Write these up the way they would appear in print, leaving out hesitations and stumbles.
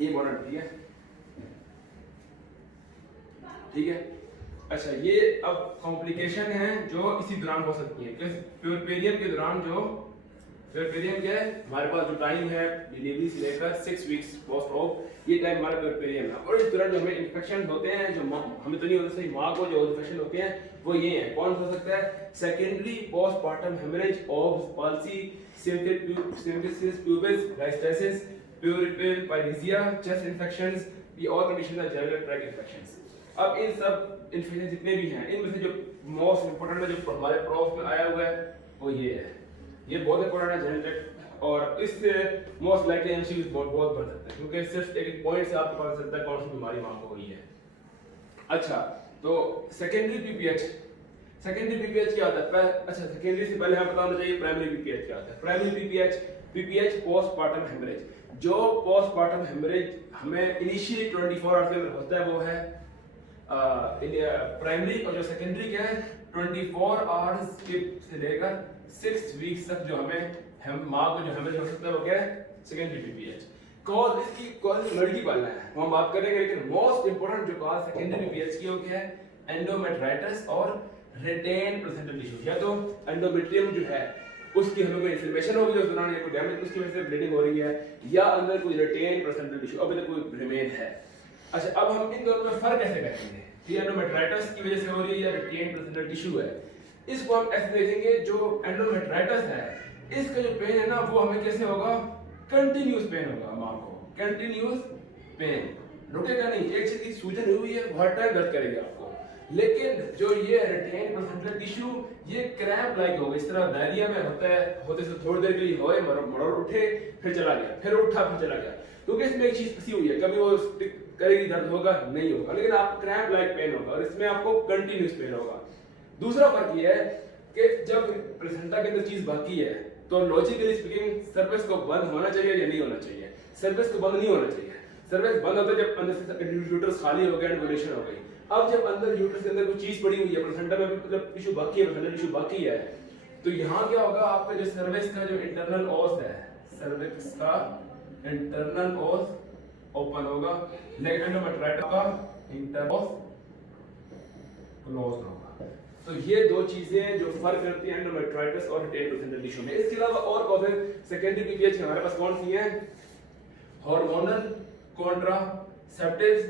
ये इम्पोर्टेंट, ठीक है, ठीक है। अच्छा, ये अब कॉम्प्लिकेशन है जो इसी दौरान हो सकती है, प्यूरपेरियम के दौरान जो प्यूरपेरियम क्या है, हमारे पास जो टाइम है डिलीवरी से लेकर 6 वीक्स पोस्ट ऑफ, ये टाइम हमारा प्यूरपेरियम है। और इस दौरान जो हमें इन्फेक्शन होते हैं, जो हमें तो नहीं होता सही, माँ को जो इन्फेक्शन होते हैं वो ये है, कौन हो सकता है, secondary postpartum haemorrhage of palsy, symphysis pubis, diastasis, puerperal pyrexia, chest infections, ये और कंडीशन है जेनिटल ट्रैक्ट इन्फेक्शंस। अब इन सब इन्फेक्शन जितने भी हैं, इनमें से जो मोस्ट इंपोर्टेंट है जो हमारे प्रॉफ में आया हुआ है वो ये है, ये बहुत इंपॉर्टेंट है जेनेटिक, और इससे मोस्ट लाइकली एमसीक्यूज बहुत बढ़ सकते हैं, क्योंकि सिर्फ एक पॉइंट से आपको पता चलता है कौन सी बीमारी वहां को हुई है। अच्छा, तो सेकेंडरी पीपीएच, सेकेंडरी पीपीएच क्या होता है? अच्छा, सेकेंडरी से पहले हमें पता होना चाहिए प्राइमरी पीपीएच क्या होता है। प्राइमरी पीपीएच पोस्टपार्टम हेमरेज, जो पोस्टपार्टम हेमरेज हमें इनिशियली 24 आवर्स में होता है वो है प्राइमरी, और जो सेकेंडरी क्या है 24 आवर्स के से लेकर 6 वीक्स तक जो हमें माँ को जो हेमरेज हो सकता है वो क्या है, सेकेंडरी पीपीएच। कॉज, इसकी कॉज मल्टीपल है, वो हम बात करेंगे, लेकिन मोस्ट इंपोर्टेंट जो कॉज सेकेंडरी पीपीएच की वो क्या है, एंडोमेट्राइटिस और रिटेन प्लेसेंटल टिश्यू, या तो एंडोमेट्रियम जो है उसकी हमें कोई इन्फ्लेमेशन होगी उस दौरान, या कोई डैमेज उसकी वजह से ब्लीडिंग हो रही है, या अंदर कोई रिटेन प्लेसेंटल टिश्यू अभी तक कोई रिमेन है। अच्छा, अब हम इन दोनों में फर्क कैसे करेंगे, ये एंडोमेट्राइटिस की वजह से हो रही है या रिटेन प्लेसेंटल टिश्यू है, इसको हम ऐसे देखेंगे। जो एंडोमेट्राइटिस है इसका जो पेन है ना वो हमें कैसे होगा, कंटिन्यूअस पेन होगा, मां को कंटिन्यूअस पेन, रुकेगा नहीं, एक से की सूजन हुई है हर टाइम दर्द करेगी आपको। लेकिन जो ये रिटेन प्लेसेंटल टिश्यू ये क्रैम्प लाइक होगा, इस तरह डायरिया में होता है, होते से थोड़ी देर के लिए होए, मरोड़ उठे फिर चला गया, फिर उठा फिर चला गया, क्योंकि इसमें एक चीज फंसी हुई है, कभी वो स्टिक करेगी दर्द होगा नहीं होगा, लेकिन आप क्रैम्प लाइक पेन होगा, और इसमें आपको कंटिन्यूअस पेन होगा। दूसरा फर्क ये है कि जब प्लेसेंटा के अंदर चीज बाकी है तो लॉजिकली स्पीकिंग सर्विस को बंद होना चाहिए या नहीं होना चाहिए, सर्विस को बंद नहीं होना चाहिए। सर्विस बंद होता है जब अंदर से यूट्रस खाली हो गया, एंडोलेशन हो गई। अब जब अंदर यूट्रस के अंदर कोई चीज पड़ी हुई है, प्लेसेंटा में मतलब टिश्यू बाकी है, प्लेसेंटा टिश्यू बाकी है, तो यहाँ क्या होगा, आपका जो सर्विस का जो इंटरनल ओस है, सर्विक्स का इंटरनल ओस ओपन होगा, लेकिन एंडोमेट्राइटिस का इंटरनल ओस क्लोज होगा। तो ये दो चीजें जो फर्क करती हैं एंडोमेट्राइटिस और रिटेन प्लेसेंटल टिश्यू में। इसके अलावा और कॉजेज सेकेंडरी पीपीएच हमारे पास कौन सी हैं, हार्मोनल कॉन्ट्रासेप्टिव्स,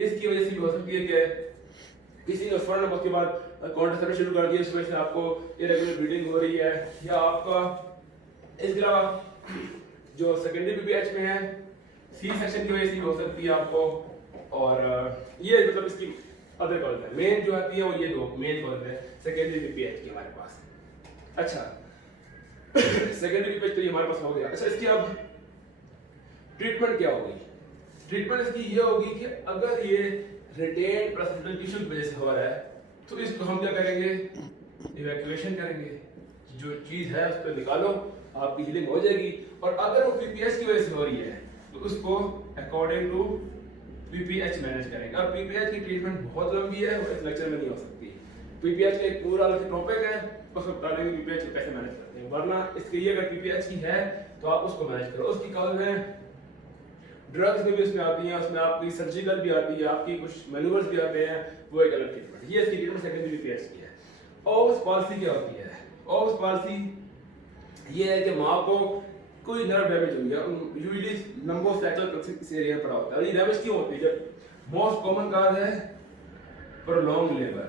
इसकी वजह से भी हो सकती है कि किसी ने फौरन उसके बाद कॉन्ट्रासेप्टिव शुरू कर दिया, इस वजह से आपको इरेगुलर ब्लीडिंग हो रही है, या आपका इसके अलावा जो सेकेंडरी पीपीएच में है सी सेक्शन की वजह से भी हो सकती है आपको, और ये मतलब इसकी अदर कॉज है। मेन जो आती है वो ये दो मेन कॉज है सेकेंडरी पीपीएच की हमारे पास। अच्छा, सेकेंडरी पीपीएच तो ये हमारे पास हो गया। अच्छा, इसकी अब ट्रीटमेंट क्या होगी, ट्रीटमेंट इसकी ये होगी कि अगर ये रिटेन प्लेसेंटल टिश्यू की वजह से हो रहा है तो इसको हम क्या करेंगे, इवैक्यूएशन करेंगे, जो चीज है उसको निकालो, आपकी हीलिंग हो जाएगी। और अगर वो पीपीएच की वजह से हो रही है तो उसको अकॉर्डिंग टू पीपीएच मैनेज करेंगे। अब पीपीएच की ट्रीटमेंट बहुत लंबी है, वो इस लेक्चर में नहीं हो सकती। पीपीएच का एक पूरा अलग टॉपिक है, उसको बताएंगे पीपीएच को कैसे मैनेज करते हैं, वरना इसके लिए अगर पीपीएच की है तो आप उसको मैनेज करो। उसकी कॉज है ड्रग्स में भी उसमें आती हैं, उसमें आपकी सर्जिकल भी आती है, आपकी कुछ मैन्यूवर्स भी आते हैं, वो एक अलग ट्रीटमेंट। ये इसकी ट्रीटमेंट सेकेंडरी पीपीएच की है। ओव्स पॉलिसी क्या होती है, ओव्स पॉलिसी ये है कि माँ को कोई नर्व डैमेज हुई है, यूजुअली लंबोसेक्टल प्लेक्सस एरिया पड़ा होता है। ये डैमेज क्यों होती है, जब मोस्ट कॉमन काज है प्रोलॉन्ग लेबर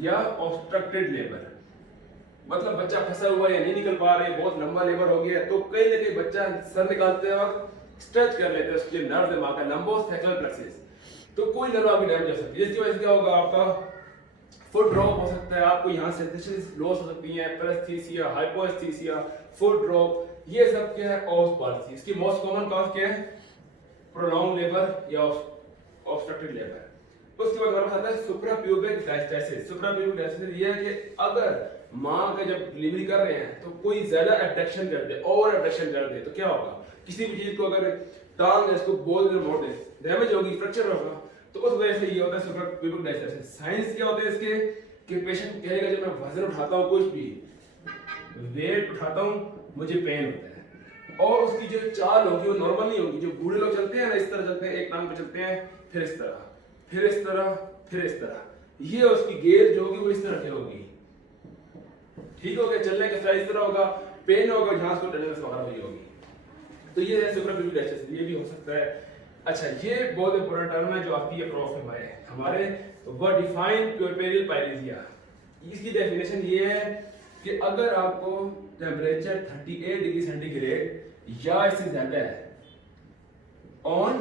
या ऑब्स्ट्रक्टेड लेबर, मतलब बच्चा फंसा हुआ है या नहीं निकल पा रहा है, बहुत लंबा लेबर हो गया, तो कहीं ना कहीं बच्चा सर निकालते वक्त स्ट्रेच कर लेते हैं उसके नर्व दिमाग का लंबोसेक्टल प्लेक्सस, तो कोई नर्व आपकी डैमेज हो सकती है, जिसकी वजह से क्या होगा, आपका फुट ड्रॉप हो सकता है, आपको यहाँ सेंसेशंस लॉस हो सकती हैं, पैरेस्थीसिया, हाइपोएस्थीसिया, फुट ड्रॉप, ये सब क्या है ओव्स पॉलिसी। इसकी मोस्ट कॉमन कॉज क्या है, प्रोलॉन्ग लेबर या ऑब्स्ट्रक्टेड लेबर। उसके बाद हमारे पास आता है सुप्राप्यूबिक डायस्टेसिस। सुप्राप्यूबिक डायस्टेसिस ये है कि अगर मां का जब डिलीवरी कर रहे हैं तो कोई ज्यादा एब्डक्शन कर दे, ओवर एब्डक्शन कर दे, तो क्या होगा, किसी भी चीज को अगर टांग इसको बोल दे, मोड़ दे, डैमेज होगी, फ्रैक्चर होगा, तो उस वजह से ये होता है सुप्राप्यूबिक डायस्टेसिस। साइंस क्या होता है इसके कि पेशेंट कहेगा जब मैं वजन उठाता हूं, कुछ भी वेट उठाता हूं, मुझे पेन होता है, और उसकी जो चाल होगी वो नॉर्मल नहीं होगी। जो बूढ़े लोग चलते हैं ना, इस तरह चलते हैं, एक टांग पे चलते हैं, फिर इस तरह, फिर इस तरह, फिर इस तरह, ये उसकी गेयर जो होगी वो इस तरह की होगी। ठीक हो गया? चलने का स्टाइल इस तरह होगा, पेन होगा जहां उसको टेंडेंस वगैरह हुई होगी। तो ये है सुप्रापियूबिक डेस्टिस, ये भी हो सकता है। अच्छा, ये बहुत इंपॉर्टेंट टर्म है जो आती है प्रॉफ में हमारे वो डिफाइन प्यूरपेरियल पाइरेसिया। इसकी डेफिनेशन ये है कि अगर आपको टेम्परेचर 38 डिग्री सेंटीग्रेड या इससे ज्यादा है ऑन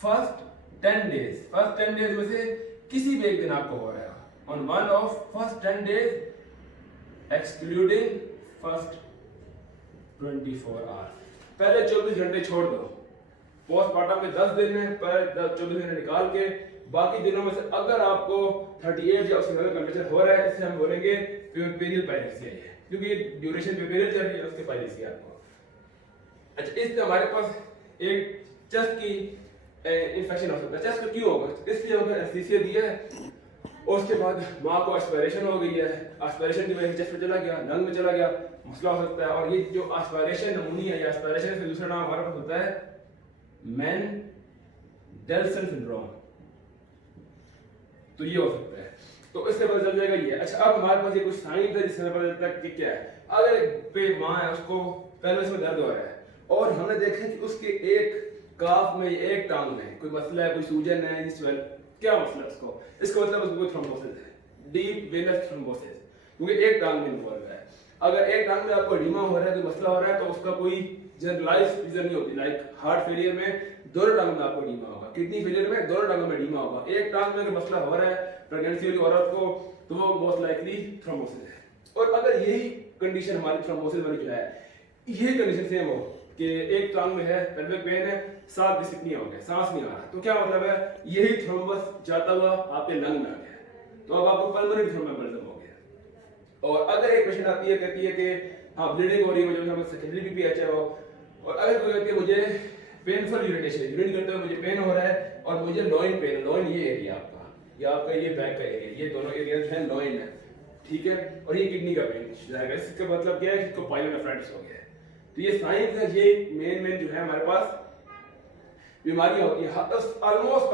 फर्स्ट 10 डेज में से किसी भी एक दिन आपको हो रहा है on one of first 10 days excluding first 24 hour, पहले 24 घंटे छोड़ दो। पोस्टमार्टम में 10 दिन है, पहले 24 घंटे निकाल के बाकी दिनों में से अगर आपको 38 या उससे ज्यादा टेम्परेचर हो रहा है, इससे हम बोलेंगे प्यूरपेरियल पाइरेसिया है, क्योंकि ये ड्यूरेशन प्यूरपेरियल चल रही है उसके पाइरेसिया आपको। अच्छा, इसमें हमारे पास एक चेस्ट की इन्फेक्शन हो सकता है। चेस्ट क्यों होगा? इसलिए होगा एनेस्थीसिया दिया है और उसके बाद माँ को एस्पिरेशन हो गई है, एस्पिरेशन की वजह से चेस्ट में चला गया, लंग में चला गया, मसला हो सकता है। और ये जो एस्पिरेशन नमूनिया या एस्पिरेशन से दूसरा नाम हमारे पास होता है मेंडेलसन सिंड्रोम, तो ये हो सकता है। तो इससे पता चल जाएगा ये। अच्छा, अब हमारे पास ये कुछ साइन है जिससे पता चलता है कि क्या है। अगर पे माँ है उसको पेल्विस में दर्द हो रहा है और हमने देखा कि उसके एक काफ में, एक टांग में कोई मसला है, कोई सूजन है, क्या मसला है उसको, इसका मतलब उसको कोई थ्रोम्बोसिस है, डीप वेनस थ्रोम्बोसिस, क्योंकि एक टांग में इन्वॉल्व है। अगर एक टांग में आपको एडिमा हो रहा है, कोई मसला हो रहा है, तो उसका कोई जनरलाइज्ड रीजन नहीं होती। लाइक हार्ट फेलियर में दोनों टांगों में आपको एडिमा होगा, किडनी फेलियर में दोनों टांगों में एडिमा होगा। एक टांग में अगर मसला हो रहा है प्रेगनेंसी वाली औरत को, तो वो मोस्ट लाइकली थ्रोम्बोसिस है। और अगर यही कंडीशन हमारी थ्रोम्बोसिस वाली जो है, यही कंडीशन सेम हो कि एक टांग में है, पेल्विक पेन है, साथ डिस्पनिया हो गया, सांस नहीं आ रहा, तो क्या मतलब है? यही थ्रोम्बस जाता हुआ आपके लंग में आ गया, तो अब आपको पल्मोनरी थ्रोम्बोएम्बोलिज्म हो गया। और अगर एक पेशेंट आती है, कहती है कि हाँ ब्लीडिंग हो रही है, मुझे सेकेंडरी बीपीएच है वो, और अगर कोई कहती है मुझे पेनफुल यूरिनेशन, यूरिन करते हुए मुझे पेन हो रहा है और मुझे लॉइन पेन, लॉइन ये एरिया आपका, या आपका ये बैक का एरिया, ये दोनों एरिया जो है लॉइन है, ठीक है, और ये किडनी का पेन जाएगा, इसका मतलब क्या है? इसको पाइलोनेफ्राइटिस हो गया है। तो ये साइंस है, ये मेन जो है हमारे पास बीमारियां होती है। ऑलमोस्ट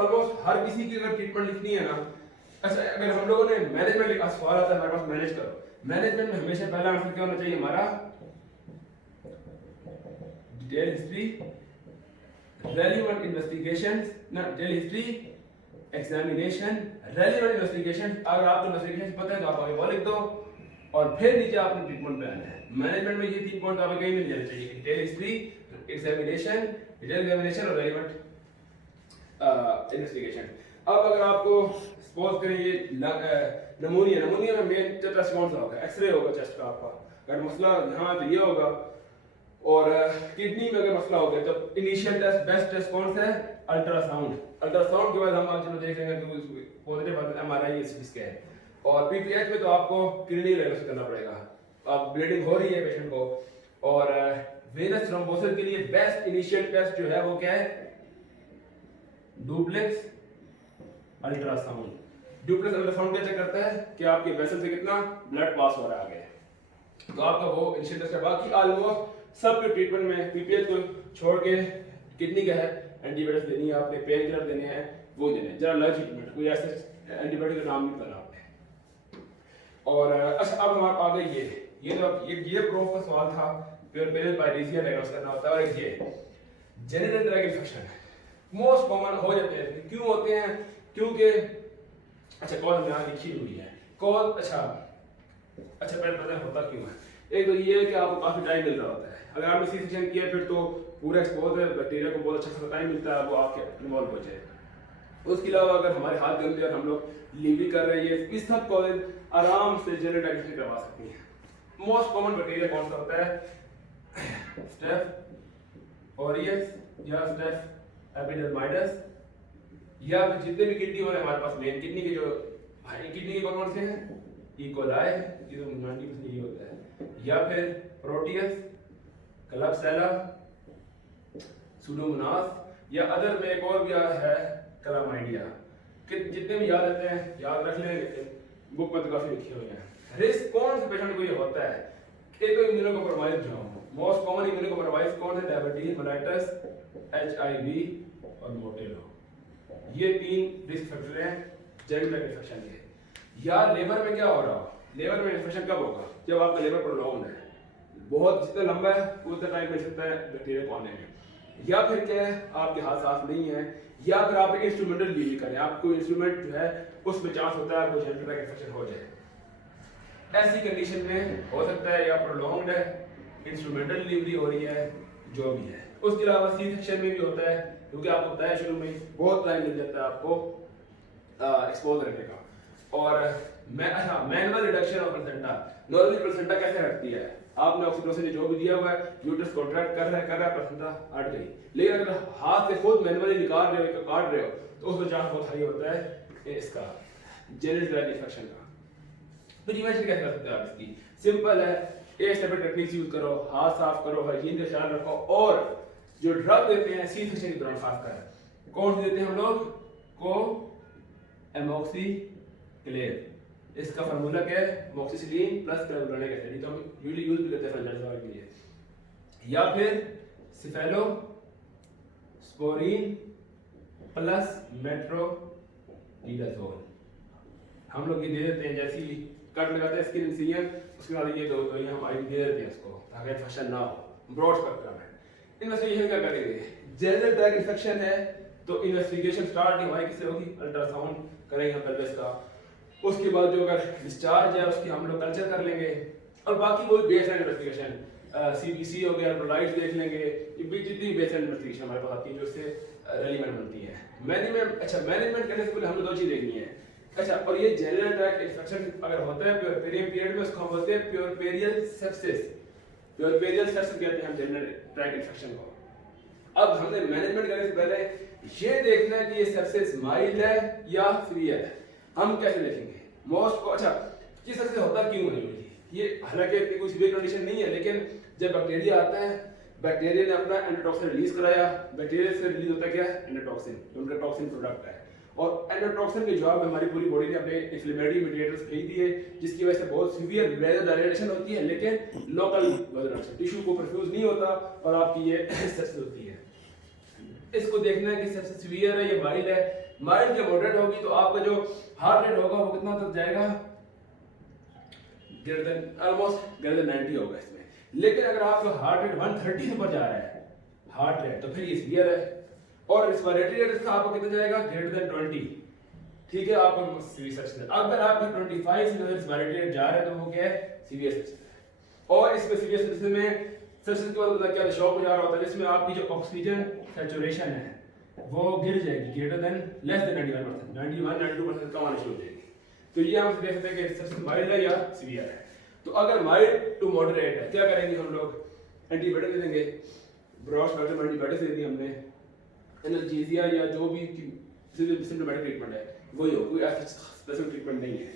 हर किसी की अगर ट्रीटमेंट लिखनी है ना, अच्छा अगर हम लोगों ने मैनेजमेंट लिखा, सवाल आता है हमारे पास मैनेज करो, मैनेजमेंट में हमेशा पहला आंसर क्या होना चाहिए हमारा? डिटेल हिस्ट्री, रेलेवेंट इन्वेस्टिगेशंस, ना detail history, examination, relevant investigation. अगर आपको इन्वेस्टिगेशन पता है तो आप आगे वो लिख दो और फिर नीचे आपने ट्रीटमेंट पे आना है। मैनेजमेंट में ये 3 पॉइंट आपको कहीं नहीं जाना चाहिए, detail history, examination, detail examination और रेलेवेंट इन्वेस्टिगेशन। अब अगर आपको सपोज करें ये नमूनिया में मेन टेस्ट कौन सा होगा? एक्सरे होगा चेस्ट का आपका, अगर मसला यहाँ तो ये होगा। और किडनी में अगर मसला हो गया तो इनिशियल टेस्ट, बेस्ट टेस्ट कौन सा है? अल्ट्रासाउंड। अल्ट्रासाउंड के बाद हम आज चलो देख लेंगे कि पॉजिटिव एमआरआई सीटी स्कैन। और पीपीएच में तो आपको किडनी लेवल करना पड़ेगा, अब ब्लीडिंग हो रही है पेशेंट को। और वेनस थ्रोम्बोसिस के लिए बेस्ट इनिशियल टेस्ट जो है वो क्या है? Duplex ultrasound. डुप्लेक्स अल्ट्रासाउंड क्या चेक करता है कि आपके वेसल से कितना ब्लड पास हो रहा है आगे, तो आपका वो इनिशियल टेस्ट है। बाकी ऑलमोस्ट सब के ट्रीटमेंट में पीपीएच को छोड़ के किडनी का है, एंटीबायोटिक्स देनी है आपने, पेन किलर देने हैं, वो देने हैं, जनरल ट्रीटमेंट, कोई ऐसे एंटीबायोटिक का नाम नहीं पता आपने। और अच्छा अब हमारे आ गए ये प्रूफ का सवाल था, प्यूरपेरियल पाइरेसिया डायग्नोस करना होता है। और ये genital tract infection most common हो जाते हैं। क्यों होते हैं? क्योंकि अच्छा कॉज यहाँ लिखी हुई है कॉज। अच्छा पहले पता होता क्यों है? एक तो ये है कि आपको काफी टाइम मिल रहा होता है, अगर आपने सी सेक्शन किया फिर तो पूरा एक्सपोज है, बैक्टीरिया को बहुत अच्छा खासा टाइम मिलता है वो आपके इन्वॉल्व हो जाए। उसके अलावा अगर हमारे हाथ गंदे और हम लोग डिलीवरी कर रहे हैं, इस सब को आराम से जेनिटल ट्रैक्ट करवा सकती हैं। मोस्ट कॉमन बैक्टीरिया कौन सा होता है? स्टेफ ऑरियस या स्टेफ एपिडर्माइडस, या जितने भी किडनी वाले हमारे पास मेन किडनी के जो किडनी के कौन से हैं? ई कोलाई, ये तो 90% यही होता है, या फिर प्रोटियस, क्लबसेला, सुडोमोनास, या अदर में एक और भी है क्लामाइडिया। कि जितने भी याद रहते हैं याद रख लें, लेकिन बुक में तो काफी लिखे हुए हैं। रिस्क कौन से पेशेंट को ये होता है? एक तो इम्यूनोकॉम्प्रोमाइज्ड जो मोस्ट कॉमन इम्यूनोकॉम्प्रोमाइज कौन है? डायबिटीज मेलाइटस, HIV और मोटेलो। ये 3 रिस्क फैक्टर हैं जेनेटिक इन्फेक्शन के। या लेबर में क्या हो रहा हो? लेबर में इन्फेक्शन कब होगा? जब आपका लेबर प्रोलॉन्ग है, बहुत जितना लंबा है उतना टाइम मिल सकता है बैक्टीरिया को आने में। या फिर क्या है, आपके हाथ साफ नहीं है, या फिर आप एक इंस्ट्रूमेंटल डिलीवरी करें, आपको इंस्ट्रूमेंट जो है उसमें चांस होता है आपको जेनेटिक इन्फेक्शन हो जाए। ऐसी कंडीशन में हो सकता है या प्रोलॉन्ग्ड है, इंस्ट्रूमेंटल डिलीवरी हो रही है, जो भी है। उसके अलावा सी सेक्शन में भी होता है, क्योंकि आपको बताया शुरू में बहुत टाइम मिल जाता है आपको एक्सपोज रहने का। और manual reduction of placenta, normally placenta कैसे हटती है? आपने ऑक्सीटोसिन जो भी दिया हुआ है, यूट्रस कॉन्ट्रैक्ट कर रहा है, प्लेसेंटा हट गई। लेकिन अगर हाथ से खुद मैनुअली निकाल रहे हो, काट रहे हो, तो उसमें चांस बहुत हाई होता है इसका जेनेटिक इन्फेक्शन का। प्रिवेंशन कैसे कर सकते हो आप इसकी? सिंपल है, एक सेपरेट टेक्निक्स यूज करो, हाथ साफ करो, हाइजीन का ख्याल रखो, और जो ड्रग देते हैं सी सेक्शन के दौरान खासकर, कौन से देते हैं हम लोग को? एमोक्सिक्लेव। इसका फार्मूला क्या है? मोक्सिसिलिन प्लस क्लेवुलोनिक एसिड, तो हम यूजुअली यूज भी करते हैं फंजाइटिस के लिए। या फिर सिफेलोस्पोरिन प्लस मेट्रोनिडाजोल, हम लोग ये दे देते हैं। जैसे ही कट लगाते हैं स्किन इंसिजन, उसके बाद ये दो दवाइयां हम आईवी दे देते हैं उसको, ताकि इन्फेक्शन ना हो। ब्रॉड स्पेक्ट्रम है। इन्वेस्टिगेशन क्या करेंगे? जेनेटिक ट्रैक्ट इन्फेक्शन है तो इन्वेस्टिगेशन स्टार्ट हमारी किससे होगी? अल्ट्रासाउंड करेंगे हम पेल्विस का। उसके बाद जो अगर डिस्चार्ज है उसकी हम लोग कल्चर कर लेंगे, और बाकी कोई बेसलाइन इन्वेस्टिगेशन CBC हो गया, ब्लाइट्स देख लेंगे, ये भी जितनी बेसलाइन इन्वेस्टिगेशन हमारे पास आती है जो उससे रेलिवेंट बनती है। मैनेजमेंट, अच्छा मैनेजमेंट करने से पहले हमें 2 चीज़ देखनी है। अच्छा, और ये जेनेटिक ट्रैक्ट इन्फेक्शन अगर होता है प्योरपेरियम पीरियड में, उसको हम बोलते हैं प्योरपेरियल सेप्सिस। प्योरपेरियल सेप्सिस कहते हैं हम जेनेटिक ट्रैक्ट इन्फेक्शन को। अब हमने मैनेजमेंट करने से पहले ये देखना है कि ये सेप्सिस माइल्ड है या सीवियर है। हम कैसे देखेंगे? मोस्ट को, अच्छा ये सेप्सिस होता क्यों है? ये हालांकि इतनी कोई सीवियर कंडीशन नहीं है, लेकिन जब बैक्टीरिया आता है, बैक्टीरिया ने अपना एंडोटॉक्सिन रिलीज कराया, बैक्टीरिया से रिलीज होता है क्या? एंडोटॉक्सिन, जो उनका टॉक्सिन प्रोडक्ट है। और एंडोटॉक्सिन के जवाब में हमारी पूरी बॉडी ने अपने इन्फ्लेमेटरी मीडिएटर्स भेज दिए, जिसकी वजह से बहुत सीवियर वेज़ोडायलेशन होती है, लेकिन लोकल वेज़ोडायलेशन, टिश्यू को परफ्यूज नहीं होता और आपकी ये सेप्सिस होती है। इसको देखना है कि सेप्सिस सीवियर है या माइल्ड है। माइल्ड या मॉडरेट होगी तो आपका जो हार्ट रेट होगा वो कितना तक जाएगा? ऑलमोस्ट ग्रेटर देन 90 होगा इसमें। लेकिन अगर आपका हार्ट रेट 130 से ऊपर जा रहा है हार्ट रेट, तो फिर ये सीवियर है। और रेस्पिरेटरी रेट इसका आपका कितना जाएगा? ग्रेटर देन 20, ठीक है, आपका सीवियर सेप्सिस। अगर आपका 25 से रेस्पिरेटरी रेट जा रहा है तो वो क्या है? Severe sepsis. और इसमें सीवियर सेप्सिस में सेप्सिस के बाद क्या शॉक हो जा रहा होता है, जिसमें आपकी जो ऑक्सीजन सैचुरेशन है वो गिर जाएगी, ग्रेटर देन लेस देन 91%, 91-92% कम आनी शुरू हो जाएगी। तो ये हम देख सकते हैं कि सेप्सिस माइल्ड है या सीवियर है। तो अगर माइल्ड टू मॉडरेट है, क्या करेंगे हम लोग? एंटीबायोटिक दे देंगे, ब्रॉड स्पेक्ट्रम एंटीबायोटिक्स दे दी हमने, एनाल्जेसिया या जो भी सिम्प्टोमेटिक ट्रीटमेंट है वही हो, कोई ऐसा स्पेसिफिक ट्रीटमेंट नहीं है।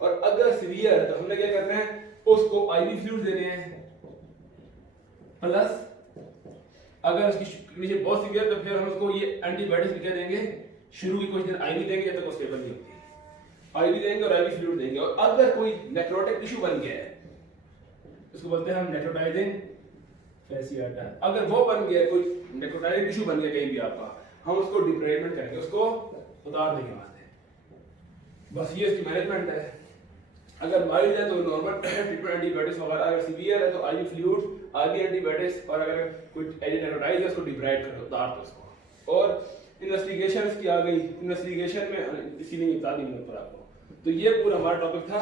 और अगर सीवियर है तो हमने क्या करना है? उसको आईवी फ्लूइड देने हैं, प्लस अगर उसकी कंडीशन बहुत सीवियर तो फिर हम उसको ये एंटीबायोटिक्स भी क्या देंगे? शुरू की कुछ दिन आईवी देंगे जब तक वो स्टेबल नहीं होती, आईवी देंगे और आईवी फ्लूइड देंगे। और अगर कोई नेक्रोटिक टिश्यू बन गया है, उसको बोलते हैं हम नेक्रोटाइजिंग फैसिएटा, अगर वो बन गया, कोई नेक्रोटाइजिंग टिश्यू बन गया कहीं भी आपका, हम उसको डिब्राइडमेंट करेंगे, उसको उतार देंगे वहां से। बस ये इसकी मैनेजमेंट है। अगर माइल्ड है तो नॉर्मल ट्रीटमेंट एंटीबायोटिक्स वगैरह, अगर सीवियर है तो आईवी फ्लूइड, आईवी एंटीबायोटिक्स, और अगर कोई नेक्रोटाइज है उसको डिब्राइड कर दो, उतार दो उसको। और इन्वेस्टिगेशन की आ गई, इन्वेस्टिगेशन में इसी ने बता दी मैंने आपको। तो ये पूरा हमारा टॉपिक था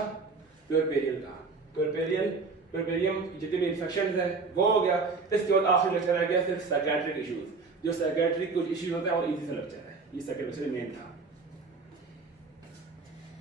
प्योरपेरियल का। प्योरपेरियम जितने भी इन्फेक्शन है वो हो गया। इसके बाद आखिरी लेक्चर आ गया सिर्फ साइकेट्रिक इश्यूज, जो साइकेट्रिक कुछ इश्यूज होते हैं और इजी से लेक्चर है, ये सेकंड लेक्चर मेन था।